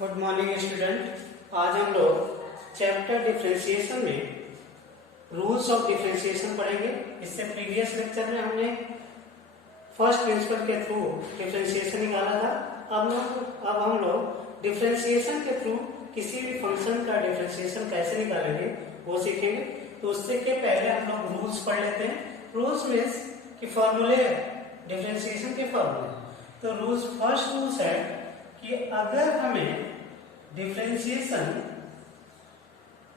Good morning student. आज हम लोग चैप्टर डिफरेंशिएशन में रूल्स ऑफ डिफरेंशिएशन पढ़ेंगे। इससे प्रीवियस लेक्चर में हमने फर्स्ट प्रिंसिपल के थ्रू डिफरेंशिएशन निकाला था। अब हम लोग डिफरेंशिएशन के थ्रू किसी भी फंक्शन का डिफरेंशिएशन कैसे निकालेंगे वो सीखेंगे। तो उससे के पहले हम लोग रूल्स पढ़ लेते हैं। रूल्स मीन्स कि फॉर्मूले, डिफरेंशिएशन के फॉर्मूले। तो रूल्स, फर्स्ट रूल्स है कि अगर हमें डिफरेंशिएशन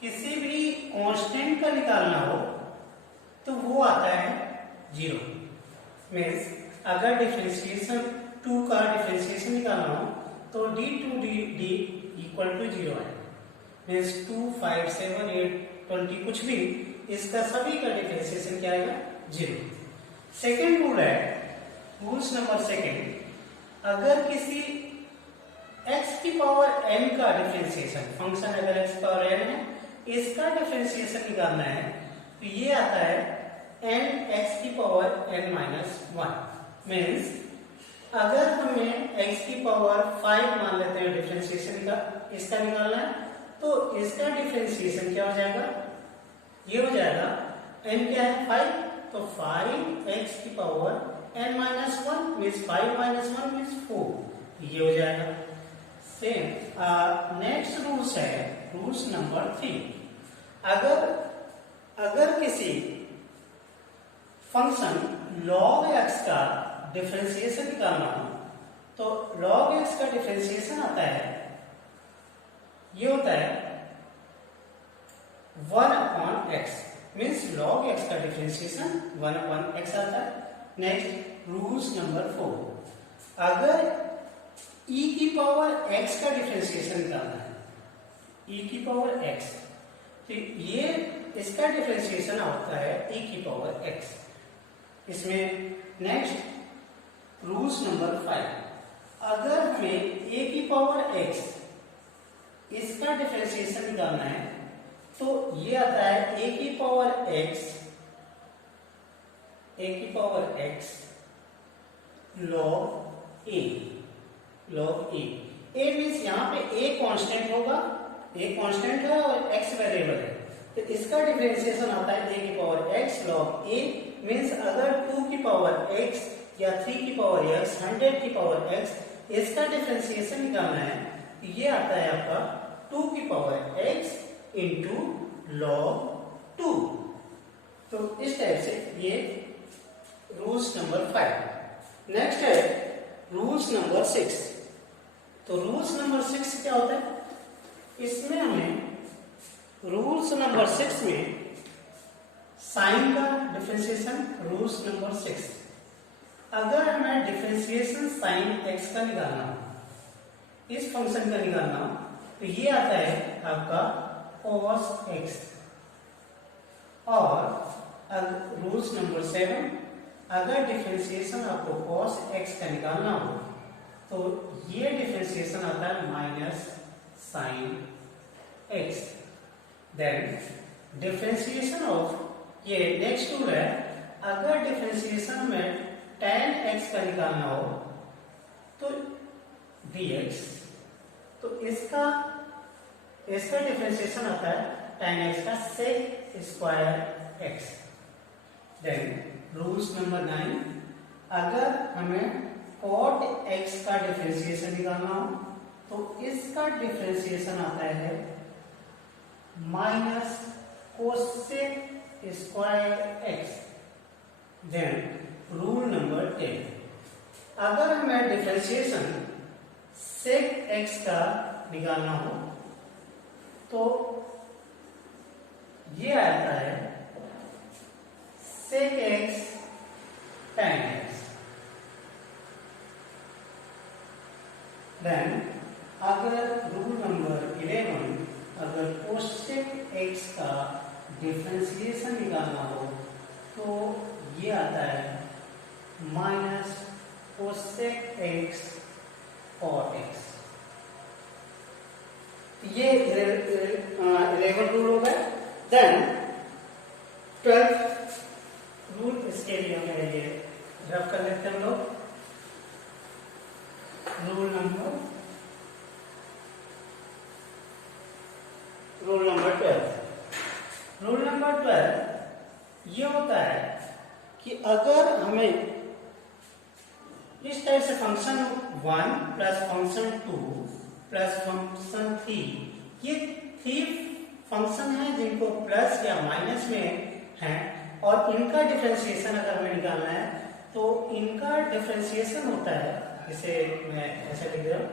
किसी भी कांस्टेंट का निकालना हो तो वो आता है जीरो। मीन्स अगर डिफरेंशिएशन 2 का डिफरेंशिएशन निकालना हो तो d इक्वल टू जीरो है। मीन्स 2, 5, 7, 8, 20 कुछ भी, इसका सभी का डिफरेंशिएशन क्या आएगा? जीरो। सेकेंड रूल है, रूल्स नंबर सेकेंड, अगर किसी x की पावर n का डिफरेंशिएशन, फंक्शन अगर x की पावर n है, इसका डिफरेंशिएशन निकालना है तो ये आता है n x की पावर n माइनस 1। मीन्स अगर हमें x की पावर 5 मान लेते हैं डिफरेंशिएशन का, इसका निकालना है तो इसका डिफरेंशिएशन क्या हो जाएगा? ये हो जाएगा n क्या है? 5, तो 5x की power n minus 1 means 5 minus 1 means 4, ये हो जाएगा। सेम नेक्स्ट रूल्स है, रूल्स नंबर 3, अगर किसी फंक्शन log x का डिफरेंशिएशन निकालना हो तो log x का डिफरेंशिएशन आता है, ये होता है 1/x। मीन्स log x का डिफरेंशिएशन 1/x आता है। नेक्स्ट रूल्स नंबर 4, अगर e की पावर x का डिफरेंशिएशन निकालना है, e की पावर x, तो ये इसका डिफरेंशिएशन आता है e की पावर x। इसमें नेक्स्ट रूल्स नंबर 5, अगर हमें a की पावर x इसका डिफरेंशिएशन निकालना है तो ये आता है a की power x log a। log a means यहाँ पे a कांस्टेंट होगा, a कांस्टेंट है और x वेरिएबल है, तो इसका डिफरेंशिएशन आता है a की power x log a। Means अगर 2 की पावर x या 3 की पावर x, 100 की पावर x, इसका डिफरेंशिएशन निकालना है तो ये आता है आपका 2 की पावर x इंटू log 2। तो इस टाइप से ये रूल्स नंबर 5। नेक्स्ट है रूल्स नंबर 6। तो रूल्स नंबर 6 क्या होता है? इसमें हमें रूल्स नंबर 6 में साइन का डिफरेंशिएशन, रूल्स नंबर 6, अगर हमें डिफरेंशिएशन साइन x का निकालना हो, इस फंक्शन का निकालना हो, तो ये आता है आपका cos x। और रूल्स नंबर 7, अगर डिफरेंशिएशन आपको cos x का निकालना हो तो ये डिफरेंशिएशन आता है minus sine x। Then differentiation of, ये नेक्स्ट रूल है, अगर डिफरेंशिएशन में tan x का निकालना हो तो dx, तो इसका डिफरेंशिएशन आता है tan x का sec square x। Then rules number 9, अगर हमें cot x का डिफरेंशिएशन निकालना हो तो इसका डिफरेंशिएशन आता है minus cosec square x। Then rule number 10, अगर हमें डिफरेंशिएशन sec x का निकालना हो तो ये आता है sec x tan x। Then अगर रूल नंबर 11, अगर cosec x का डिफरेंशिएशन निकालना हो तो ये आता है minus cosec x cot x। ये 11 रूल हो गए। देन 12 रूल, इसके लिए हमें ये रफ कर लेते हैं हम लोग। रूल नंबर 12 ये होता है कि अगर हमें इस टाइप से function 1 plus function 2 plus function 3 ये 3 फंक्शन है जिनको प्लस या माइनस में है और इनका डिफरेंशिएशन अगर हमें निकालना है तो इनका डिफरेंशिएशन होता है, इसे मैं ऐसे लिख रहा हूं,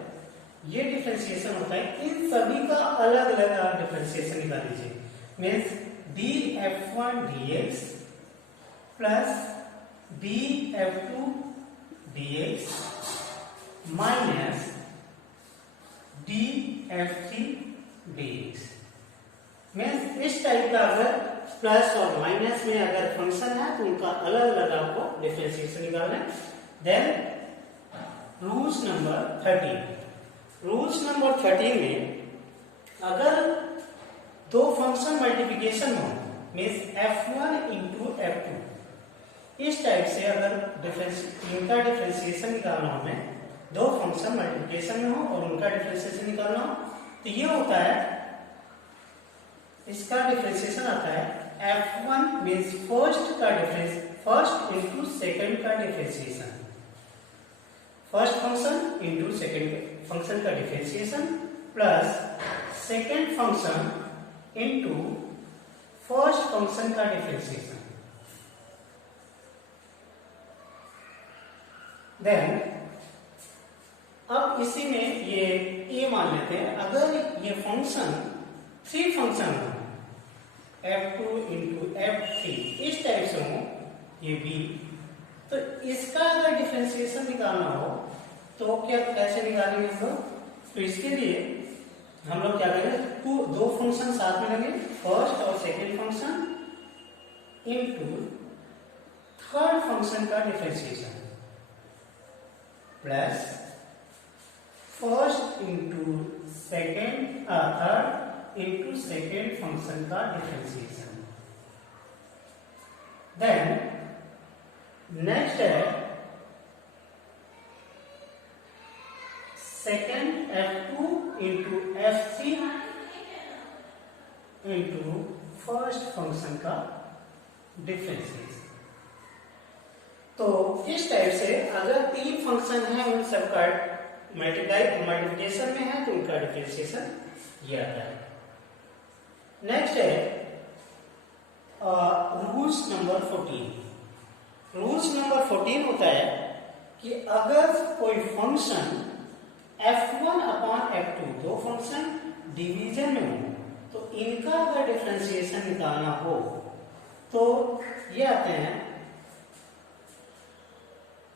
ये डिफरेंशिएशन होता है, इन सभी का अलग अलग आप डिफरेंशिएशन निकाल लीजिए। Means df1 dx plus df2 dx minus df3 dx। Means इस टाइप का अगर प्लस और माइनस में अगर फंक्शन है तो उनका अलग अलग आपको डिफरेंशिएशन निकालना है। Then rules number 13, rules number 13 में अगर दो फंक्शन मल्टीप्लिकेशन हो, मीन्स f1 इंटू f2, इस टाइप से अगर इनका डिफरेंशिएशन निकालना हो, हमें दो फंक्शन मल्टीप्लिकेशन में हो और उनका डिफरेंशिएशन निकालना हो, तो ये होता है, इसका डिफरेंशिएशन आता है f1 means first into second का differentiation, first function into second function का differentiation plus second function into first function का डिफरेंशिएशन। देन अब इसी में ये मान लेते हैं, अगर ये फंक्शन 3 फंक्शन हो, f2 इंटू f3 इस टाइप से हो, ये b, तो इसका अगर डिफरेंशिएशन निकालना हो तो क्या कैसे निकालेंगे हम लोग? तो इसके लिए हम लोग क्या करेंगे, दो फंक्शन साथ में लेंगे, फर्स्ट और second function into third function का differentiation plus first into second third into second function का डिफरेंशिएशन। देन नेक्स्ट है second f2 into f3 into first function का डिफरेंशिएशन। तो इस टाइप से अगर 3 फंक्शन है उन सबका मल्टीप्लिकेशन में है तो उनका डिफरेंशिएशन ये आता है। नेक्स्ट है रूल्स नंबर 14। रूल्स नंबर 14 होता है कि अगर कोई फंक्शन f1 अपॉन f2 दो फंक्शन डिवीजन में हो तो इनका अगर डिफरेंशिएशन निकालना हो तो ये आते हैं,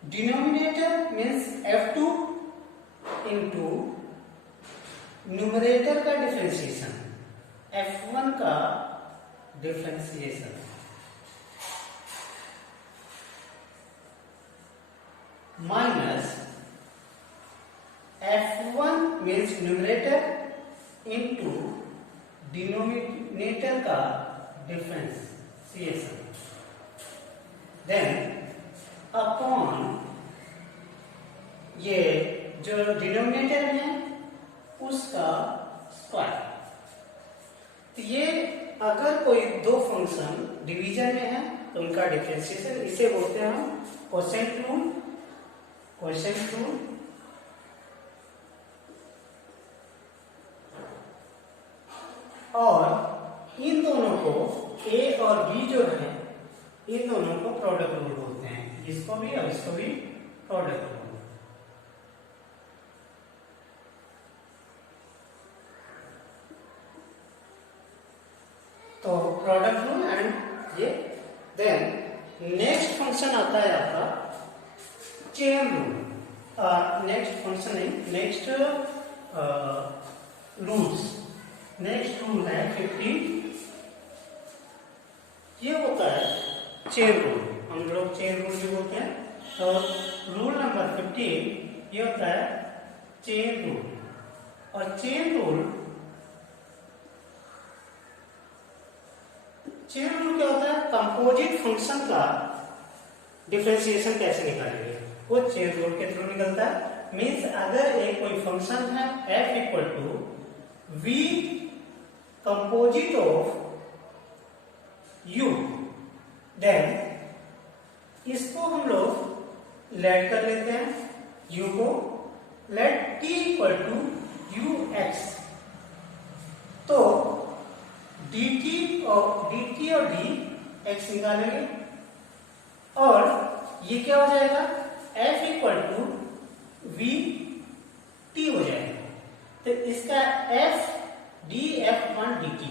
denominator means f2 into numerator का डिफरेंशिएशन f1 का differentiation minus f1 means numerator into denominator का डिफरेंशिएशन, देन अपॉन ये जो डिनोमिनेटर है उसका स्क्वायर। तो ये अगर कोई दो फंक्शन डिवीजन में है तो उनका डिफरेंशिएशन, इसे बोलते हैं हम क्वोशिएंट रूल। क्वोशिएंट रूल और इन दोनों को a और b जो है इन दोनों को प्रोडक्ट रूल बोलते हैं, इसको भी और इसको भी प्रोडक्ट रूल। तो प्रोडक्ट रूल एंड ये। देन नेक्स्ट फंक्शन आता है आपका चेन रूल। नेक्स्ट फंक्शन नहीं, नेक्स्ट रूल्स। नेक्स्ट रूल है 15, ये होता है चेन रूल, हम लोग चेन रूल भी बोलते हैं। तो रूल नंबर 15 ये होता है चेन रूल। और चेन रूल क्या होता है, कंपोजिट फंक्शन का डिफरेंशिएशन कैसे निकालेंगे वो चेन रूल के थ्रू निकलता है। मीन्स अगर एक कोई फंक्शन है f equal to v composite of u, then इसको हम लोग लेट कर लेते हैं, u को let t equal to ux। तो dt और dx निकालेंगे और ये क्या हो जाएगा, f equal to v t हो जाएगा। तो इसका f df upon dt,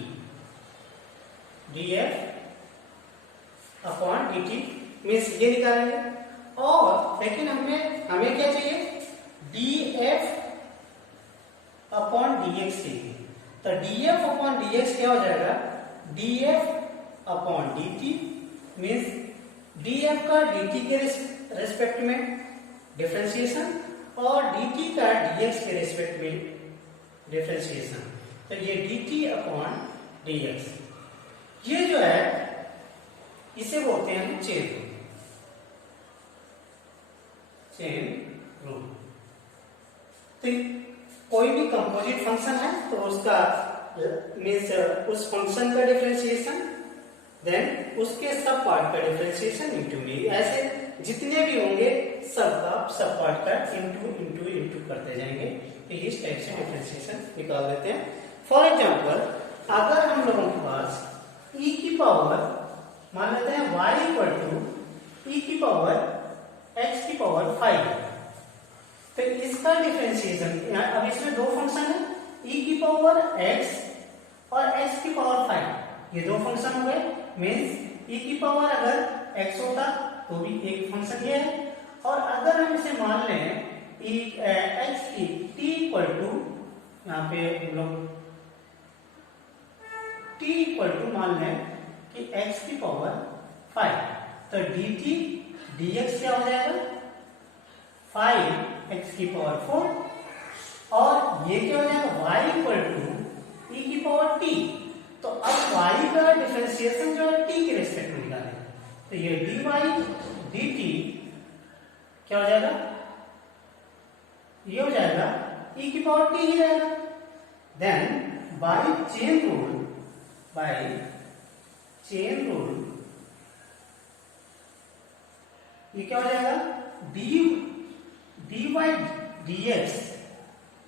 df upon dt means ये निकालेंगे। और लेकिन हमें क्या चाहिए, df अपॉन dx चाहिए। तो df अपॉन dx क्या हो जाएगा, df upon dt means df का dt के रेस्पेक्ट में डिफरेंशिएशन और dt का dx के रेस्पेक्ट में डिफरेंशिएशन। तो ये dt अपॉन dx, ये जो है इसे बोलते हैं चेन रूल। तो कोई भी कंपोजिट फंक्शन है तो उसका मीन्स उस फंक्शन का डिफरेंशिएशन, देन उसके सब पार्ट का डिफरेंशिएशन इंटू में, ऐसे जितने भी होंगे सबका सब पार्ट का इंटू करते जाएंगे। तो इस टाइप से डिफरेंशिएशन निकाल देते हैं। फॉर एग्जांपल, अगर हम लोगों के पास e की पावर मान लेते हैं y इक्वल टू e की पावर x की पावर 5, तो इसका डिफरेंशिएशन, अब इसमें दो फंक्शन है, e की पावर x और x की पावर 5, ये दो फंक्शन हो गए। मीन्स e की पावर अगर x होता तो भी एक फंक्शन ये है, और अगर हम इसे मान लें x की t इक्वल टू, यहाँ पे हम लोग t इक्वल टू मान लें कि x की पावर 5, तो dt dx क्या हो जाएगा, 5x की पावर 4, और ये क्या हो जाएगा y इक्वल टू e की पावर t। तो अब y का डिफरेंशिएशन जो है t के रेस्पेक्ट में निकालें, तो ये dy dt क्या हो जाएगा, ये हो जाएगा e की पावर t ही जाएगा। देन बाय चेन रूल ये क्या हो जाएगा, dy dx,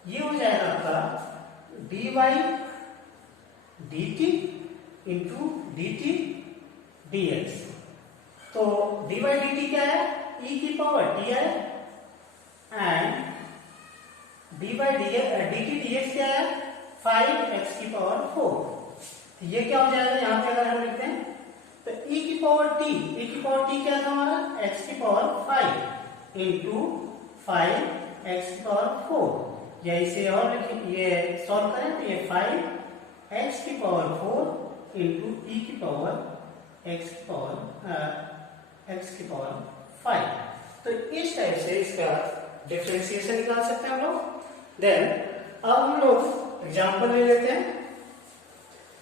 ये हो जाएगा आपका dy dt into dt dx। तो dy dt क्या है, e की पावर t है, एंड dy dt dx क्या है, 5x की पावर 4। ये क्या हो जाएगा, यहां पे अगर हम लिखते हैं तो e की पावर t क्या था हमारा, x की पावर 5 इंटू 5x की पावर 4, या इसे और ये सॉल्व करें तो ये 5x की पावर 4 इंटू e की पावर x की पावर 5। तो इस टाइप से इसका डिफरेंशिएशन निकाल सकते हैं हम लोग। देन अब हम लोग एग्जांपल ले लेते हैं।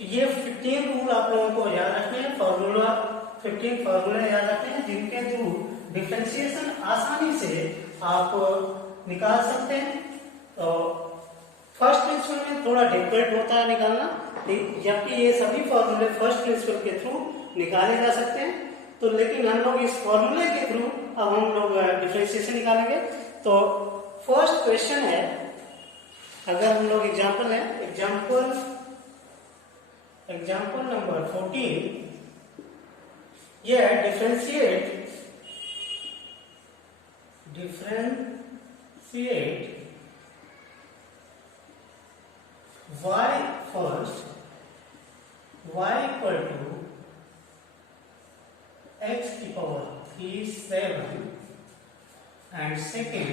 ये 15 रूल आप लोगों को याद रखने हैं, 15 फॉर्मूले याद रखने हैं, जिनके थ्रू डिफरेंशिएशन आसानी से आप निकाल सकते हैं। तो फर्स्ट प्रिंसिपल में थोड़ा डिफिकल्ट होता है निकालना, जबकि ये सभी फॉर्मूले फर्स्ट प्रिंसिपल के थ्रू निकाले जा सकते हैं। तो लेकिन हम लोग इस फॉर्मूले के थ्रू अब हम लोग डिफरेंशिएशन निकालेंगे। तो फर्स्ट क्वेश्चन है, अगर हम लोग एग्जांपल है, एग्जाम्पल नंबर 14, यह differentiate y first, y equal to x की पावर 3 7, एंड सेकेंड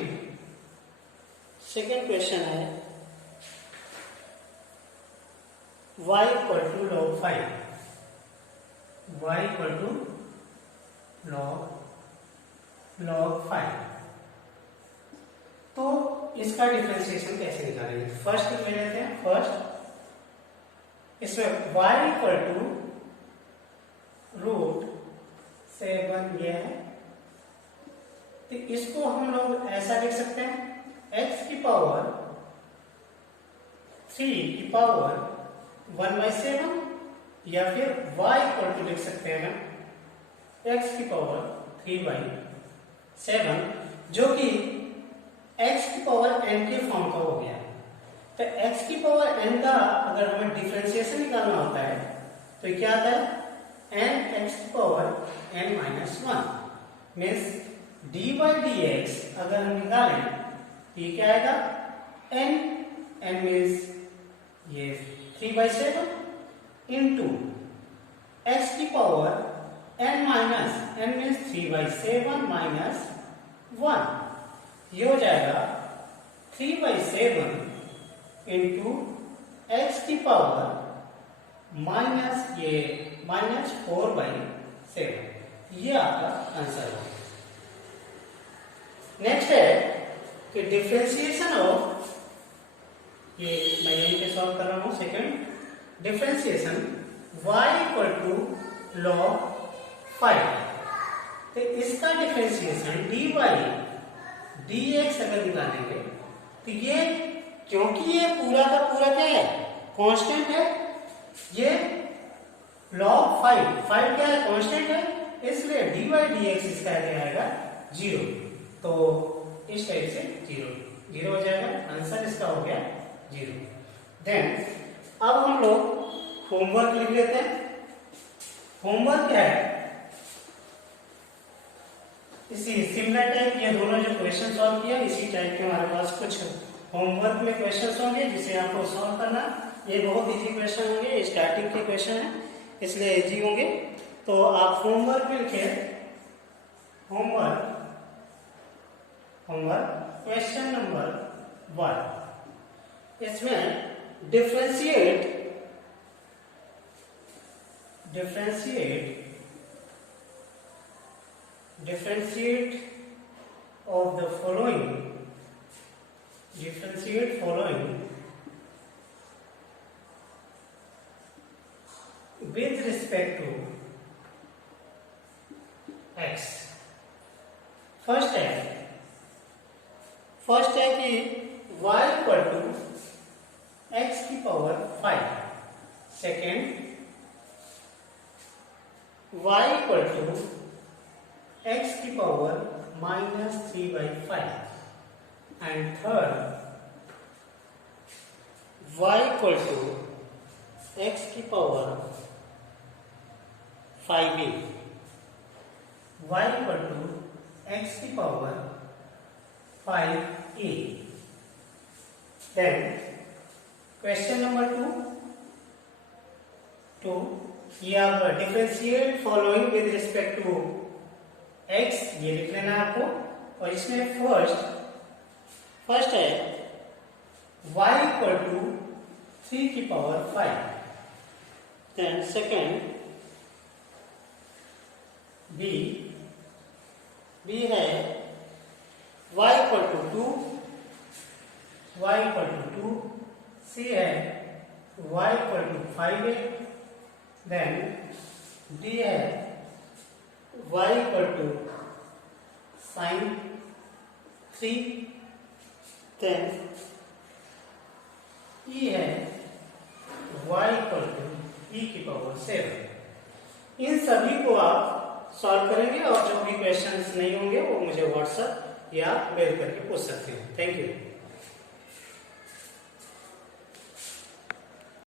क्वेश्चन है y equal to log 5, y equal to log 5। तो इसका डिफरेंशिएशन कैसे निकालेंगे, फर्स्ट ले लेते हैं। फर्स्ट इसमें y equal to √7 ये है, तो इसको हम लोग ऐसा लिख सकते हैं, x की पावर 3 की पावर 1/7 या फिर y इक्वल टू लिख सकते हैं x की पावर 3/7, जो कि x की पावर n के फॉर्म का हो गया। तो x की पावर n का अगर हमें डिफरेंशिएशन निकालना होता है तो क्या आता है, n x की power n minus 1 means dy dx अगर हम निकालें तो ये क्या आएगा, n मीन्स ये 3/7 इंटू x की power n minus n means 3/7 minus 1, ये हो जाएगा 3/7 इंटू x की पावर माइनस ये माइनस 4/7, ये आपका आंसर है। नेक्स्ट है कि डिफरेंशिएशन ऑफ, ये मैं यहीं पे सॉल्व कर रहा हूं, second differentiation y equal to log 5, तो इसका डिफरेंशिएशन dy dx अगर निकालेंगे तो ये, क्योंकि ये पूरा का पूरा क्या है, कांस्टेंट है, ये log 5 क्या है, कांस्टेंट है, इसलिए dy dx इसका आएगा 0, तो इस टाइप से 0 हो जाएगा, आंसर इसका हो गया 0। देन अब हम लोग होमवर्क लिख लेते हैं। होमवर्क क्या है, इसी सिमिलर टाइप ये दोनों जो क्वेश्चन सॉल्व किया इसी टाइप के हमारे पास कुछ होमवर्क में क्वेश्चंस होंगे जिसे आपको सॉल्व करना। ये बहुत इजी क्वेश्चन होंगे, स्टैटिक के क्वेश्चन है इसलिए इजी होंगे। तो आप होमवर्क में लिखे, होमवर्क क्वेश्चन नंबर 1, इसमें differentiate of the following, differentiate following with respect to x। First है कि y इक्वल टू x की power 5, second y equal to x की power minus 3/5, and third y equal to x की power 5a, y equal to x की power 5a। Then question number 2, ये आप differentiate following with respect to x, ये लिख लेना है आपको। और इसमें फर्स्ट है y इक्वल टू 3 की पावर 5, देन सेकेंड b है y इक्वल टू 2, c है y equal to 5a, then d है y equal to sin 3, then e है y इक्वल टू e की पावर 7। इन सभी को आप सॉल्व करेंगे और जो भी क्वेश्चंस नहीं होंगे वो मुझे व्हाट्सएप या मेल करके पूछ सकते हैं। Thank you.